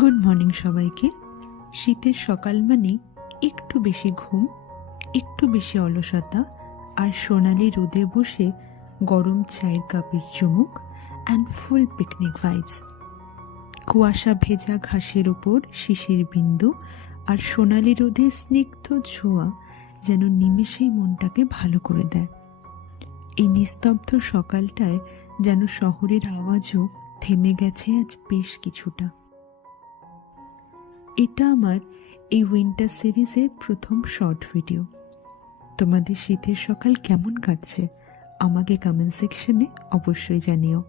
Good morning সবাইকে। শীতের সকাল মানে একটু বেশি ঘুম, একটু বেশি অলসতা, আর সোনালি রোদে বসে গরম চায়ের কাপের চুমুক অ্যান্ড ফুল পিকনিক ভাইবস। কুয়াশা ভেজা ঘাসের ওপর শিশির বিন্দু আর সোনালি রোদে স্নিগ্ধ ছোঁয়া যেন নিমেষেই মনটাকে ভালো করে দেয়। এই নিস্তব্ধ সকালটায় যেন শহরের আওয়াজও থেমে গেছে আজ বেশ কিছুটা। এটা আমার এই উইন্টার সিরিজের প্রথম শর্ট ভিডিও। তোমাদের শীতের সকাল কেমন কাটছে আমাকে কমেন্ট সেকশনে অবশ্যই জানিও।